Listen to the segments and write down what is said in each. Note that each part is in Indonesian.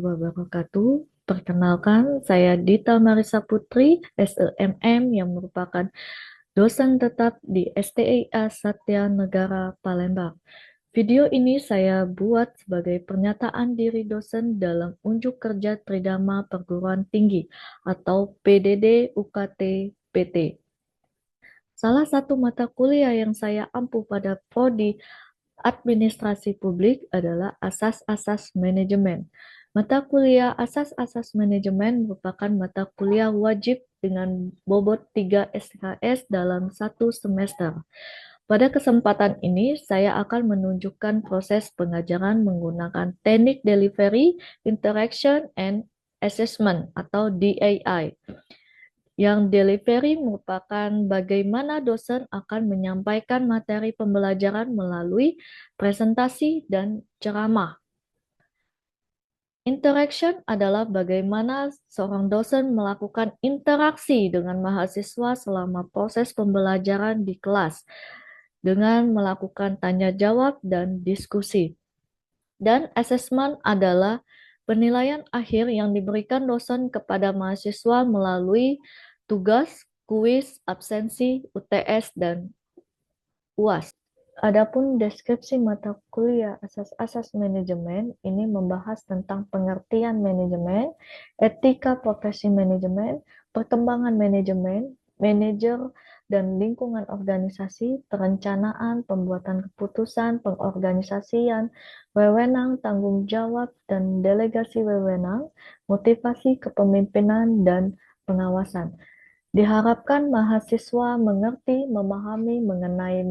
warahmatullahi wabarakatuh. Perkenalkan, saya Dita Marisa Putri, SEMM, yang merupakan dosen tetap di STIA Satya Negara Palembang. Video ini saya buat sebagai pernyataan diri dosen dalam unjuk kerja Tridharma Perguruan Tinggi atau PDD UKT PT. Salah satu mata kuliah yang saya ampuh pada prodi Administrasi Publik adalah Asas-Asas Manajemen. Mata kuliah Asas-Asas Manajemen merupakan mata kuliah wajib dengan bobot 3 SKS dalam satu semester. Pada kesempatan ini, saya akan menunjukkan proses pengajaran menggunakan teknik delivery, interaction, and assessment atau DAI. Yang delivery merupakan bagaimana dosen akan menyampaikan materi pembelajaran melalui presentasi dan ceramah. Interaction adalah bagaimana seorang dosen melakukan interaksi dengan mahasiswa selama proses pembelajaran di kelas dengan melakukan tanya jawab dan diskusi. Dan assessment adalah penilaian akhir yang diberikan dosen kepada mahasiswa melalui tugas, kuis, absensi, UTS, dan UAS. Adapun deskripsi mata kuliah asas-asas manajemen ini membahas tentang pengertian manajemen, etika profesi manajemen, perkembangan manajemen, manajer dan lingkungan organisasi, perencanaan, pembuatan keputusan, pengorganisasian, wewenang, tanggung jawab, dan delegasi wewenang, motivasi kepemimpinan, dan pengawasan. Diharapkan mahasiswa mengerti, memahami mengenai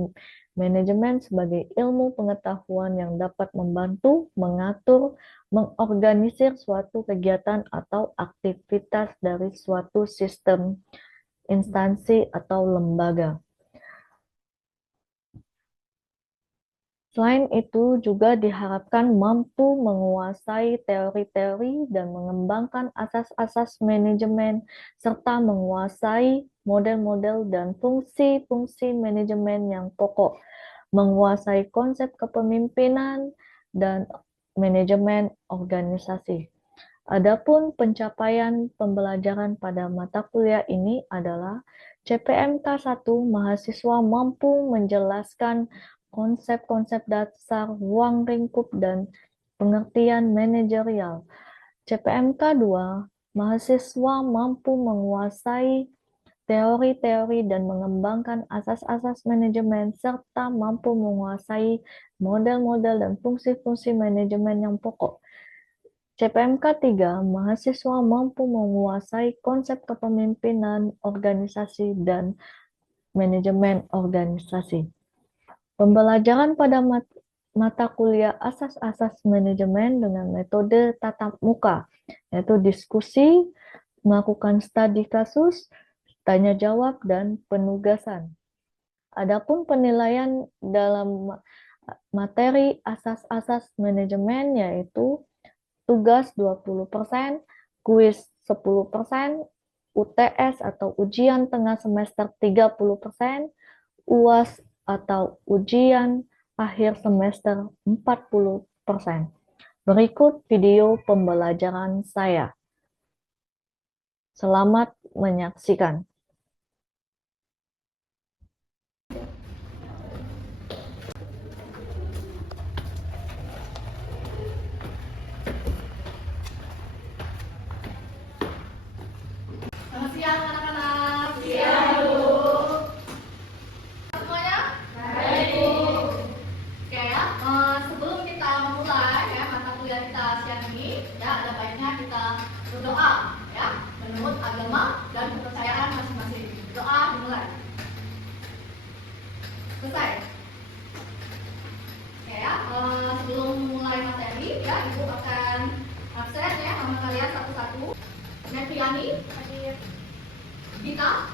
manajemen sebagai ilmu pengetahuan yang dapat membantu, mengatur, mengorganisir suatu kegiatan atau aktivitas dari suatu sistem, instansi, atau lembaga. Selain itu, juga diharapkan mampu menguasai teori-teori dan mengembangkan asas-asas manajemen, serta menguasai model-model dan fungsi-fungsi manajemen yang pokok, menguasai konsep kepemimpinan dan manajemen organisasi. Adapun pencapaian pembelajaran pada mata kuliah ini adalah CPMK 1, mahasiswa mampu menjelaskan konsep-konsep dasar ruang lingkup dan pengertian manajerial. CPMK 2, mahasiswa mampu menguasai teori-teori dan mengembangkan asas-asas manajemen serta mampu menguasai model-model dan fungsi-fungsi manajemen yang pokok. CPMK 3, mahasiswa mampu menguasai konsep kepemimpinan organisasi dan manajemen organisasi. Pembelajaran pada mata kuliah asas-asas manajemen dengan metode tatap muka, yaitu diskusi, melakukan studi kasus, tanya jawab, dan penugasan. Adapun penilaian dalam materi asas-asas manajemen yaitu tugas 20%, kuis 10%, UTS atau ujian tengah semester 30%, UAS atau ujian akhir semester 40%. Berikut video pembelajaran saya. Selamat menyaksikan. Selamat siang anak-anak. Siang, Bu. Semuanya? Baik, Bu. Oke ya, sebelum kita memulai ya mata kuliah kita siang ini, ya ada baiknya kita berdoa ya menurut agama dan kepercayaan masing-masing. Doa dimulai. Selesai. Oke ya, sebelum mulai materi ya Ibu akan absen ya nama kalian satu-satu. Metriani, hadir. Dita,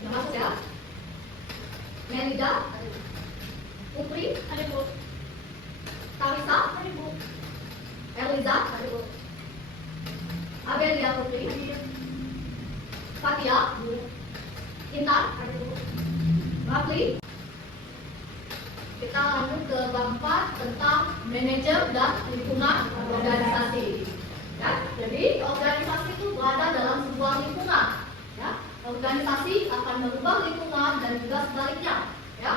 udah masuk ya. Melida, Putri, hadir Bu. Tarisa, hadir Bu. Eliza, hadir Bu. Abelia Putri, hadir. Fatia, Intan, hadir Bu. Rafli. Kita lanjut ke bab 4 tentang manajer dan lingkungan organisasi. Ya, jadi organisasi itu berada dalam sebuah lingkungan. Ya, organisasi akan merubah lingkungan dan juga sebaliknya. Ya,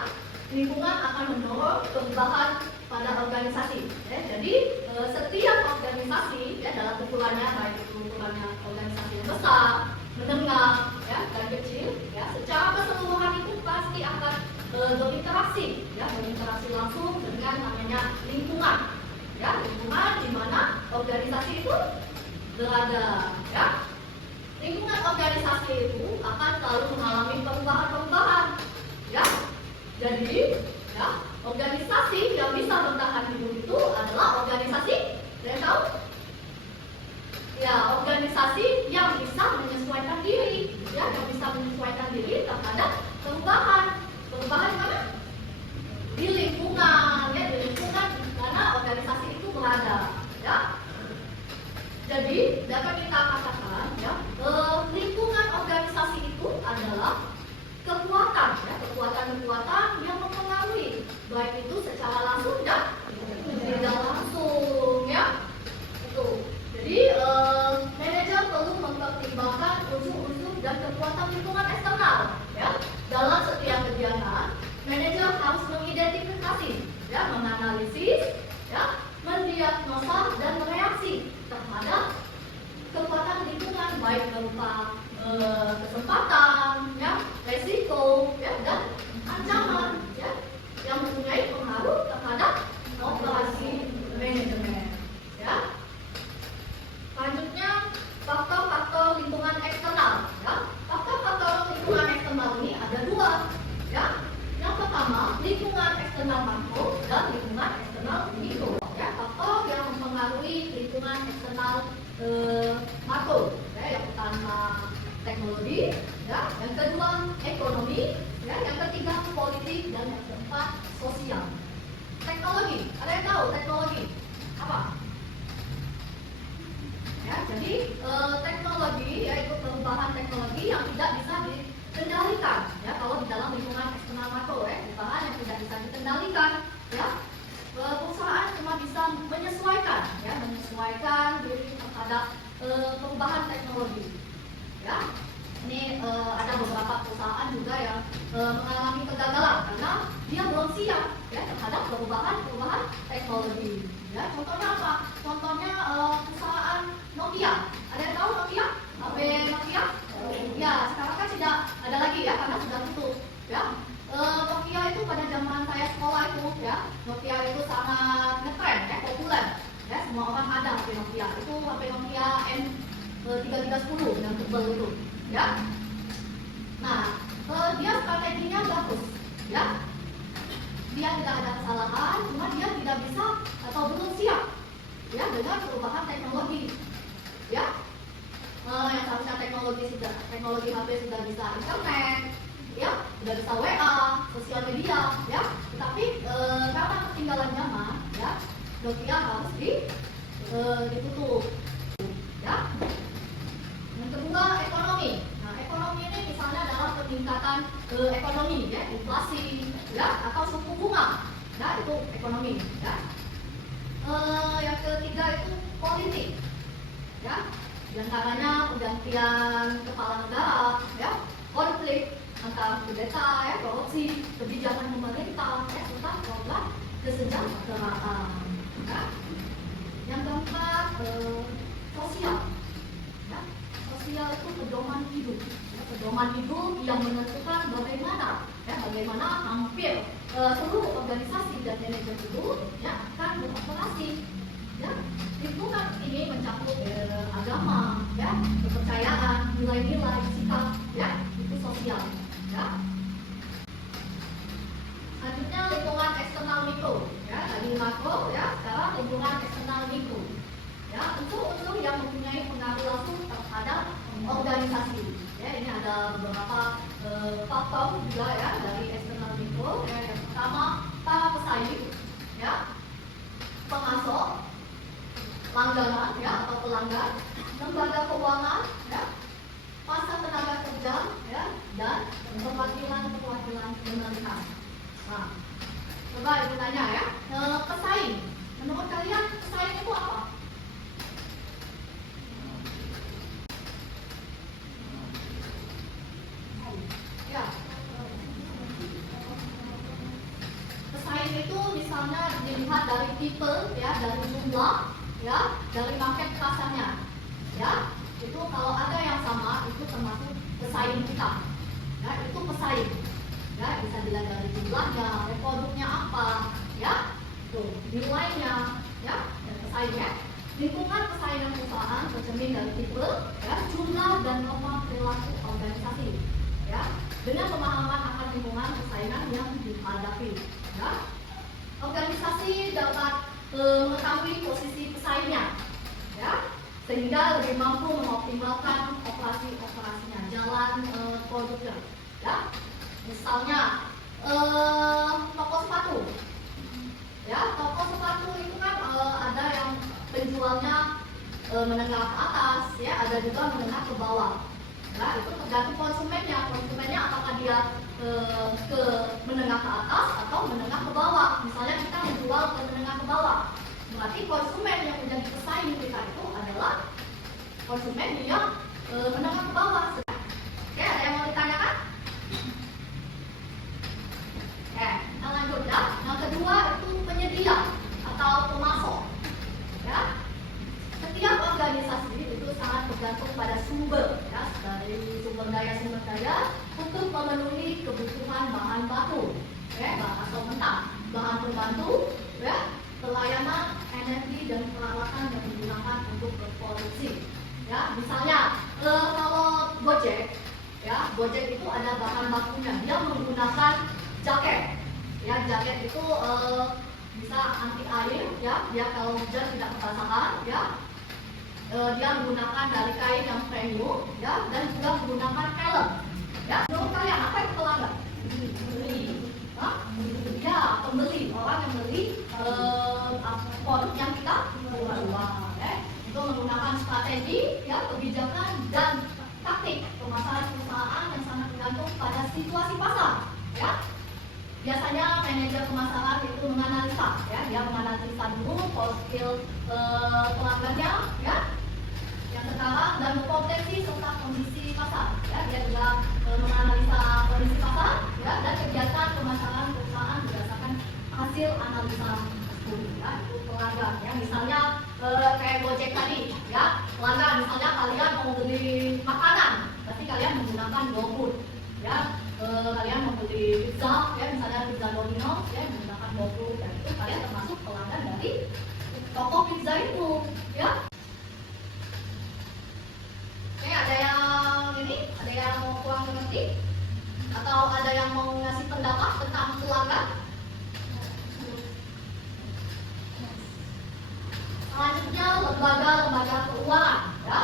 lingkungan akan mendorong perubahan pada organisasi. Ya, jadi setiap organisasi ya dalam ukurannya baik itu ukurannya organisasi yang besar, menengah, ya dan kecil, ya secara keseluruhan itu pasti akan berinteraksi, ya berinteraksi langsung dengan namanya lingkungan. Ya, lingkungan di mana organisasi itu berada. Ya, lingkungan organisasi itu akan selalu mengalami perubahan-perubahan. Ya, jadi ya organisasi yang bisa bertahan hidup itu adalah organisasi yang tahu. Ya, organisasi yang bisa menyesuaikan diri, ya yang bisa menyesuaikan diri terhadap perubahan. Perubahan mana? Di lingkungan, ya di lingkungan mana organisasi itu berada. Ya, jadi dapat kita katakan ya lingkungan organisasi itu adalah kekuatan, ya kekuatan-kekuatan yang mempengaruhi baik itu secara langsung dan tidak langsung, ya itu. Jadi manajer perlu mempertimbangkan unsur-unsur dan kekuatan lingkungan eksternal, ya dalam setiap kegiatan. Manajer harus mengidentifikasi, ya menganalisis, ya mendiagnosa dan bereaksi terhadap kekuatan lingkungan baik berupa kesempatan, ya resiko, ya dan ancaman, ya yang mempunyai pengaruh terhadap operasi manajemen. Ya. Selanjutnya faktor-faktor lingkungan eksternal. Ya. Faktor-faktor lingkungan eksternal ini ada dua. Ya. Yang pertama lingkungan eksternal makro dan lingkungan eksternal mikro. Ya. Faktor yang mempengaruhi lingkungan eksternal makro. Ya. Yang pertama teknologi, ya. Yang kedua ekonomi, ya. Yang ketiga politik dan yang keempat sosial. Teknologi, ada yang tahu teknologi apa? Ya, jadi teknologi yaitu perubahan teknologi yang tidak bisa dikendalikan, ya kalau di dalam lingkungan eksternal makro, ya perubahan yang tidak bisa dikendalikan, ya perusahaan cuma bisa menyesuaikan, ya menyesuaikan diri terhadap perubahan teknologi, ya. Ini ada beberapa perusahaan juga yang mengalami kegagalan karena dia belum siap ya terhadap perubahan teknologi. Ya, contohnya apa? Contohnya perusahaan Nokia. Ada yang tahu Nokia? HP Nokia? Ya, sekarang kan tidak ada lagi ya karena sudah tutup. Ya, Nokia itu pada zaman saya sekolah itu ya, Nokia itu sangat ngetren ya, populer. Ya, semua orang ada HP Nokia. Itu HP Nokia N3310 yang tebal itu. Ya, nah dia strateginya bagus, ya. Dia tidak ada kesalahan, cuma dia tidak bisa atau belum siap, ya dengan perubahan teknologi, ya. Yang seharusnya teknologi HP sudah bisa internet, ya, sudah bisa WA, sosial media, ya. Tetapi karena ketinggalan zaman, ya, Nokia harus ditutup, ya. Yang kedua ekonomi. Nah, ekonomi ini misalnya dalam peningkatan ekonomi, ya, inflasi, ya, atau suku bunga, ya, itu ekonomi, ya. Yang ketiga itu politik, ya, diantaranya pergantian kepala negara, ya, konflik antara kudeta, ya, korupsi, kebijakan pemerintah, ya, serta program kesejahteraan, ya. Yang keempat sosial. Sosial itu pedoman hidup, ya, pedoman hidup yang menentukan bagaimana hampir seluruh organisasi dan manajer itu ya akan beroperasi. Ya, lingkungan ini mencakup agama, ya, kepercayaan, nilai-nilai, sikap, ya, itu sosial. Ya. Selanjutnya lingkungan eksternal mikro, ya, dari makro, ya, sekarang lingkungan eksternal mikro. Ya, unsur-unsur yang mempunyai pengaruh langsung terhadap organisasi. Ya, ini ada beberapa faktor juga ya dari eksternal mikro. Ya, yang pertama para pesaing, ya, pemasok, langganan, ya atau pelanggan, lembaga keuangan, ya, pasar tenaga kerja, ya, dan perwakilan pemerintah. Nah, coba ibu tanya ya, pesaing. Menurut kalian pesaing itu apa? misalnya dilihat dari tipe, ya, dari jumlah, ya, dari market pasarnya, ya, itu kalau ada yang sama itu termasuk pesaing kita, ya, itu pesaing, ya, bisa dilihat dari jumlahnya, produknya apa, ya, tuh nilainya, ya, dan pesaingnya. Lingkungan persaingan perusahaan tercermin dari tipe, ya, jumlah dan norma perilaku organisasi, ya, dengan pemahaman akan lingkungan persaingan yang dihadapi, ya. Organisasi dapat mengetahui posisi pesaingnya, ya, sehingga lebih mampu mengoptimalkan operasinya, jalan produknya, ya. Misalnya toko sepatu, ya, toko sepatu itu kan ada yang penjualnya menengah ke atas, ya, ada juga menengah ke bawah. Nah, itu tergantung konsumennya. Konsumennya apakah dia ke menengah ke atas atau menengah ke bawah. Misalnya kita menjual ke menengah ke bawah, berarti konsumen yang menjadi pesaing kita itu adalah konsumen yang menengah ke bawah. Oke, ada yang mau ditanyakan? Oke, kita lanjut ya. Yang kedua itu penyedia atau pemasok. Ya, setiap organisasi itu sangat tergantung pada sumber, ya, dari sumber daya untuk memenuhi kebutuhan bahan baku, ya, atau mentah, bahan pembantu, ya, pelayanan, energi dan peralatan yang digunakan untuk berproduksi. Ya, misalnya kalau Gojek, ya, Gojek itu ada bahan bakunya, dia menggunakan jaket, ya, jaket itu bisa anti air, ya, dia kalau hujan tidak kebasahan, ya. Dia menggunakan dari kain yang premium, ya, dan juga menggunakan helm, ya. Menurut kalian apa itu pelanggan? Pembeli, ya, pembeli, orang yang beli produk yang kita jual, ya. Itu menggunakan strategi, ya, kebijakan dan taktik pemasaran perusahaan yang sangat tergantung pada situasi pasar, ya. Biasanya manajer pemasaran itu menganalisa, ya, dia menganalisa dulu profil pelanggannya, ya, yang sekarang dan potensi serta kondisi pasar, ya, dia juga menganalisa kondisi pasar, ya, dan kegiatan pemasaran perusahaan berdasarkan hasil analisa tersebut, ya, itu pelanggan, ya, misalnya kayak Gojek tadi, ya, pelanggan, misalnya kalian mau beli makanan, berarti kalian menggunakan GoFood, ya. Kalian membeli pizza, ya, misalnya pizza Domino, ya, menggunakan GoFood, dan itu kalian termasuk pelanggan dari toko pizza itu, ya. Oke, ada yang mau kurang mengerti atau ada yang mau ngasih pendapat tentang pelanggan? Selanjutnya lembaga-lembaga keuangan, ya.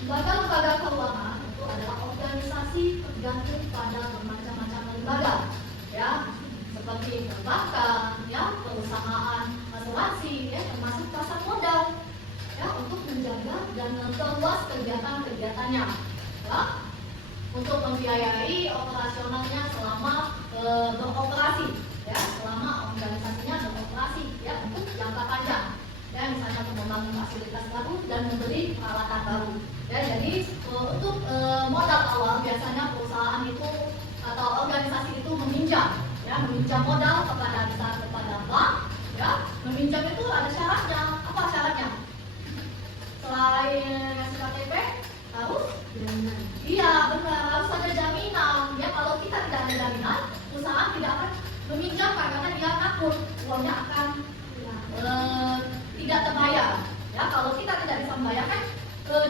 Lembaga-lembaga keuangan itu adalah organisasi tergantung pada bermacam-macam lembaga, ya, seperti perbankan, ya, perusahaan asuransi, ya, termasuk pasar modal, ya, untuk menjaga dan memperluas kegiatan-kegiatannya, ya, untuk membiayai operasionalnya selama beroperasi, ya, selama organisasinya beroperasi, ya, untuk jangka panjang, ya, misalnya untuk membangun fasilitas baru dan membeli peralatan baru, ya. Jadi untuk modal awal biasanya perusahaan itu atau organisasi itu meminjam, ya, meminjam modal kepada bank, ya. Meminjam itu ada syaratnya. Apa syaratnya? Selain KTP harus jaminan. Iya, benar, harus ada jaminan. Ya, kalau kita tidak ada jaminan, perusahaan tidak akan meminjamkan karena dia takut uangnya akan tidak terbayar. Ya, kalau kita tidak bisa membayarkan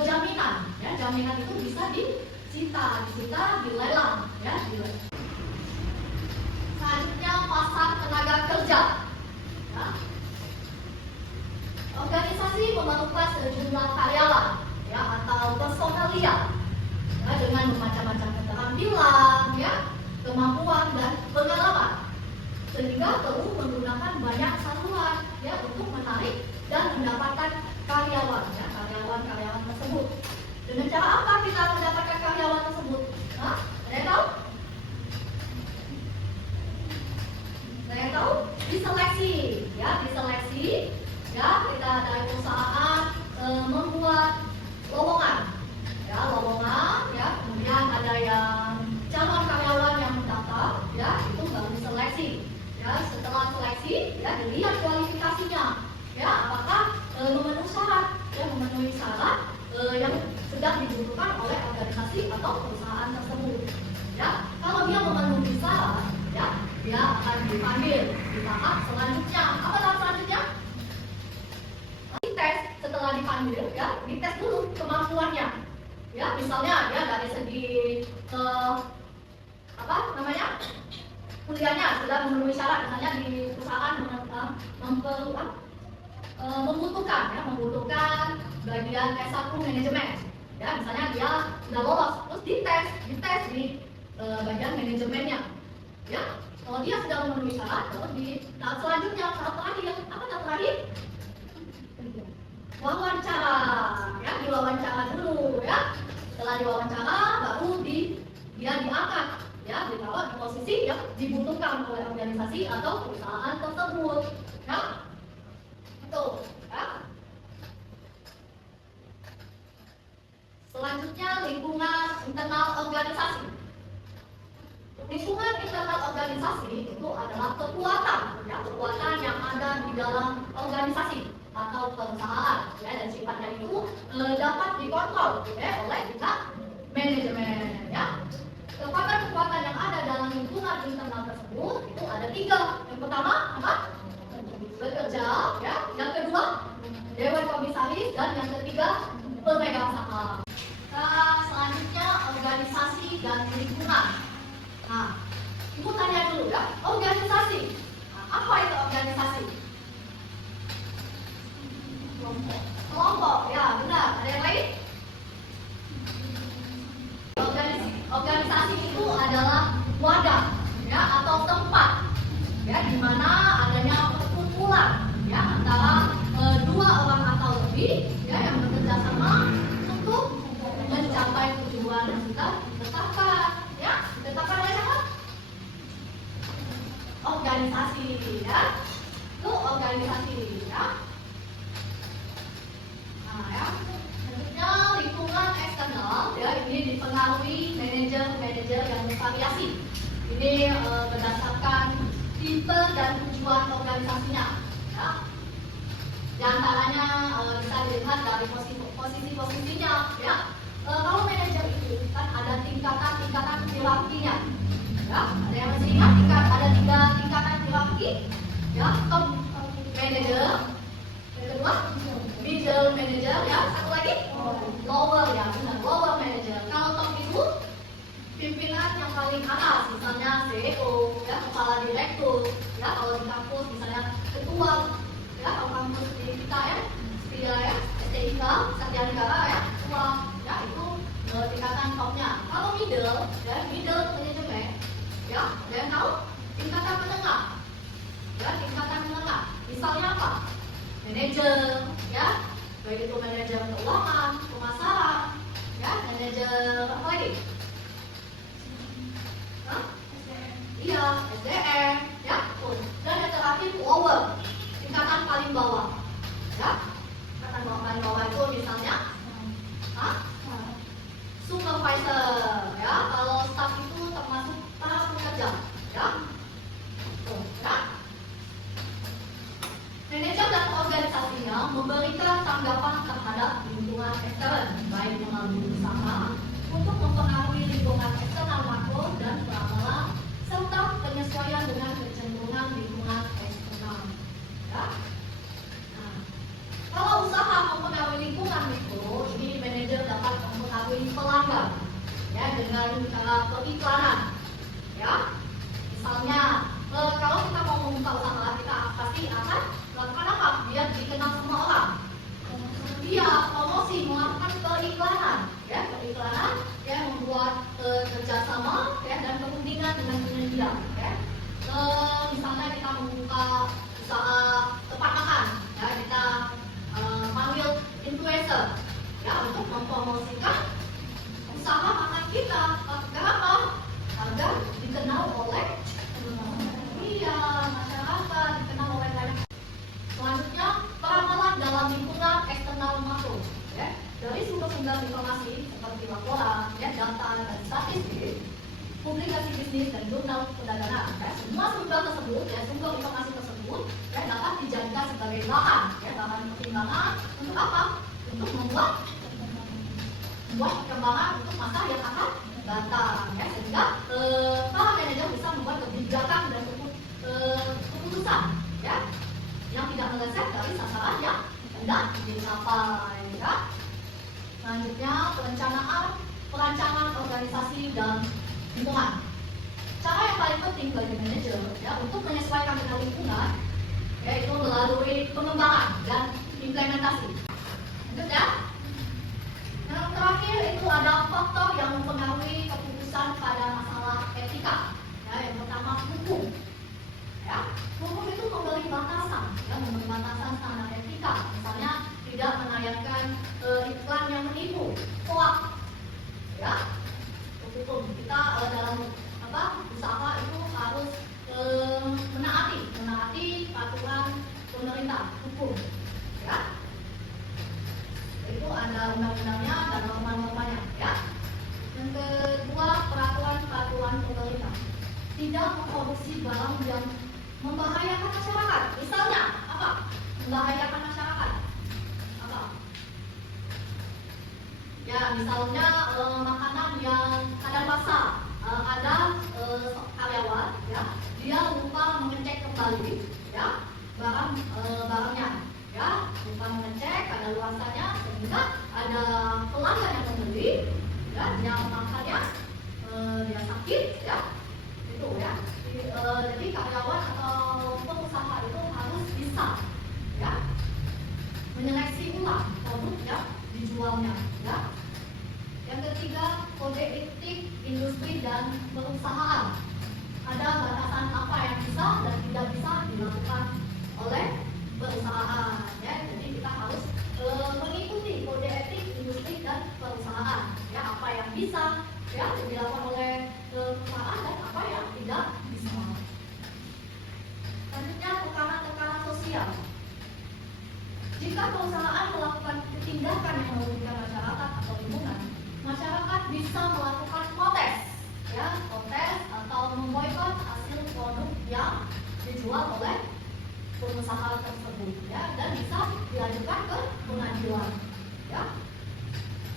jaminan, ya, jaminan itu bisa disita, dilelang, ya, dilelang. Selanjutnya pasar tenaga kerja, ya. Organisasi memerlukan sejumlah karyawan, ya, atau personalia, ya, dengan macam-macam keterampilan, ya, kemampuan dan pengalaman, sehingga perlu menggunakan banyak saluran, ya, untuk menarik dan mendapatkan karyawan, ya, karyawan tersebut. Dengan cara apa kita mendapatkan karyawan tersebut? Hah? Ada yang tahu? Ada yang tahu? Diseleksi, ya, diseleksi, ya, kita dari perusahaan membuat lowongan, ya, lowongan, ya, kemudian ada yang calon karyawan yang mendaftar, ya, itu baru seleksi, ya, setelah seleksi, ya, dilihat tahap selanjutnya. Apa tahap selanjutnya? Dites setelah dipanggil, ya, dites dulu kemampuannya. Ya, misalnya ya dari segi apa namanya? Kuliahnya sudah memenuhi syarat, misalnya di perusahaan membutuhkan bagian S1 manajemen. Ya, misalnya dia sudah lolos, terus dites di bagian manajemennya. Ya, kalau dia sudah memenuhi syarat, terus di tahap selanjutnya, tahap terakhir, apa tahap terakhir? Wawancara, ya, diwawancara dulu, ya. Setelah diwawancara, baru dia diangkat, ya, ditaruh di posisi yang dibutuhkan oleh organisasi atau perusahaan tersebut, ya. Itu, ya. Selanjutnya lingkungan internal organisasi. Lingkungan internal organisasi itu adalah kekuatan, ya, kekuatan yang ada di dalam organisasi atau perusahaan, ya, dan sifatnya itu dapat dikontrol, ya, oleh pihak manajemen, ya. Kekuatan-kekuatan yang ada dalam lingkungan internal tersebut itu ada 3. Yang pertama apa? Bekerja, ya. Yang kedua dewan komisaris, dan yang ketiga pemegang saham. Nah, selanjutnya organisasi dan lingkungan. Nah, ibu tanya dulu, ya, organisasi. Nah, apa itu organisasi? Kelompok, ya, benar. Ada yang lain? Organisasi itu adalah wadah, ya, atau tempat, ya, di mana adanya perkumpulan, ya, antara 2 orang atau lebih, ya, yang bekerja sama untuk mencapai tujuan yang sudah ditetapkan, ya. Ditetapkan oleh siapa? Organisasi, ya. Itu organisasi, ya. Nah, ya. Selanjutnya lingkungan eksternal, ya, ini dipengaruhi manajer yang bervariasi. Ini berdasarkan tipe dan tujuan organisasinya, ya. Di antaranya bisa dilihat dari posisi-posisinya, ya. Kalau manajer itu kan ada tingkatan hierarkinya, ya. Ada yang masih ingat ada 3 tingkatan hierarki, ya. Top manager, yang kedua middle manager, ya. Satu lagi lower, ya, benar, lower manager. Kalau top itu pimpinan yang paling atas, misalnya CEO, ya, kepala direktur, ya. Kalau di kampus misalnya ketua, ya, kalau kampus di kita, ya, STIK, Satya Negara, ya, ketua, ya, itu tingkatan topnya. Kalau middle, ya, middle manajemen, ya, dan tahu tingkatan menengah, ya, tingkatan menengah. Misalnya apa? Manajer, ya, baik itu manajer keuangan, pemasaran, ya, manajer apa lagi? Iya, SDM, ya, tuh. Dan yang terakhir lower, tingkatan paling bawah, ya. Tingkatan paling bawah itu misalnya, supervisor, ya. Kalau staff itu termasuk para pekerja, ya. Tuh, ya. Manajer dan organisasinya memberikan tanggapan terhadap lingkungan ekstern, baik melalui usaha untuk mempengaruhi lingkungan eksternal makro dan perawalan, serta penyesuaian dengan kecenderungan lingkungan eksternal, ya. Nah, kalau usaha mempengaruhi lingkungan mikro, ini manajer dapat mempengaruhi pelanggan, ya, dengan cara periklanan, ya. Misalnya kalau kita mau membuka usaha, kita pasti akan melakukan apa? Biar dikenal semua orang. Dia promosi, melakukan periklanan, ya, periklanan, ya, membuat kerjasama, ya, dan perundingan dengan penyedia, ya. Misalnya kita membuka usaha tempat makan, ya, kita panggil influencer, ya, untuk mempromosikan usaha makan kita. Kenapa? Agar dikenal oleh masyarakat, dikenal oleh banyak. Selanjutnya peramalan dalam lingkungan eksternal makro, ya. Dari sumber-sumber informasi seperti laporan, ya, data dan statistik, publikasi bisnis dan jurnal perdagangan, ya. Semua sumber tersebut, ya, sumber informasi tersebut, ya, dapat dijadikan sebagai bahan, ya, bahan pertimbangan untuk apa? Untuk membuat perkembangan untuk masa yang akan datang, ya, sehingga para manajer bisa membuat kebijakan dan keputusan, manajer ya untuk menyesuaikan dengan lingkungan, yaitu melalui pengembangan dan implementasi. Lanjut ya. Yang terakhir itu ada faktor yang mempengaruhi keputusan pada masalah etika. Ya, yang pertama hukum. Ya, hukum itu memberi batasan, ya, memberi batasan standar etika. Misalnya tidak menayangkan iklan yang menipu, hoax. Ya, hukum kita dalam usaha itu harus menaati peraturan pemerintah hukum. Ya, itu ada undang-undangnya dan norma-normanya. Ya. Yang kedua, peraturan pemerintah tidak memproduksi barang yang membahayakan masyarakat. Misalnya apa? Membahayakan masyarakat. Apa? Ya, misalnya makanan yang kadangkala ada karyawan, ya, dia lupa mengecek kembali, ya, barangnya, ya, lupa mengecek kadaluarsanya sehingga ada pelanggan yang membeli, ya, dia makannya, dia sakit, ya, itu ya. Jadi karyawan atau pengusaha itu harus bisa, ya, menyeleksi ulang produk yang dijualnya, ya. Yang ketiga, kode etik industri dan perusahaan. Ada batasan apa yang bisa dan tidak bisa dilakukan oleh perusahaan. Ya, jadi kita harus mengikuti kode etik industri dan perusahaan. Ya, apa yang bisa ya dilakukan oleh perusahaan dan apa yang tidak bisa. Selanjutnya, tekanan-tekanan sosial. Jika perusahaan melakukan tindakan yang merugikan masyarakat atau lingkungan, masyarakat bisa melakukan protes, ya, protes atau memboikot hasil produk yang dijual oleh pengusaha tersebut, ya, dan bisa diajukan ke pengadilan, ya.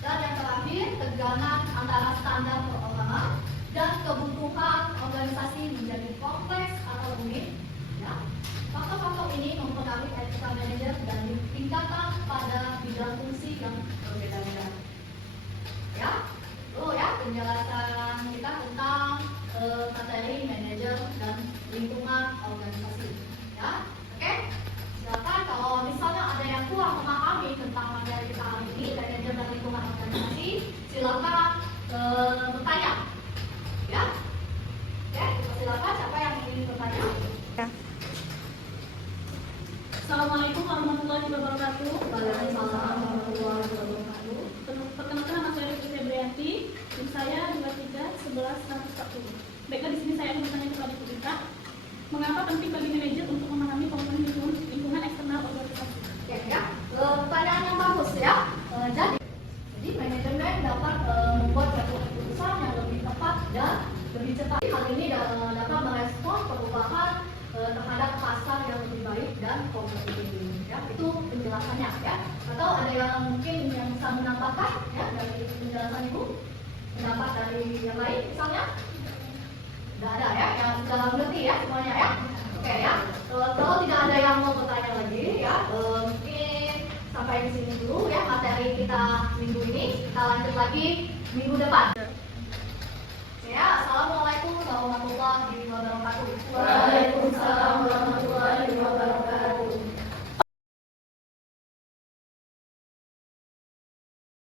Dan yang terakhir, tegangan antara standar perorangan dan kebutuhan organisasi menjadi kompleks atau rumit, ya. Faktor-faktor ini mempengaruhi etika manajer dan tingkatan pada bidang fungsi yang berbeda-beda. Ya, ya penjelasan kita tentang materi manajer dan lingkungan organisasi. Ya, oke. Silakan kalau misalnya ada yang kurang memahami tentang materi kita hari ini, manajer dan lingkungan organisasi, silakan bertanya. Ya, oke. Silakan siapa yang ingin bertanya? Ya. Assalamualaikum warahmatullahi wabarakatuh. Waalaikumsalam warahmatullahi wabarakatuh. Perkenalkan, nama saya Rifki Febrianti. NIM saya 231140. Baiklah, di sini saya akan bertanya kepada Ibu Rita. Mengapa penting bagi manajer untuk memahami komponen lingkungan eksternal organisasi? Ya, pertanyaan yang bagus ya. Jadi manajemen dapat membuat suatu keputusan yang lebih tepat dan lebih cepat. Hal ini dapat merespon perubahan terhadap pasar yang lebih baik dan kompetitif. Ya, itu penjelasannya ya. Atau ada yang mungkin yang bisa menambahkan ya dari penjelasan Ibu? Pendapat dari yang lain misalnya? Tidak ada ya, yang sudah mengerti ya semuanya ya. Oke ya. Kalau tidak ada yang mau bertanya lagi ya, mungkin sampai di sini dulu ya materi kita minggu ini. Kita lanjut lagi minggu depan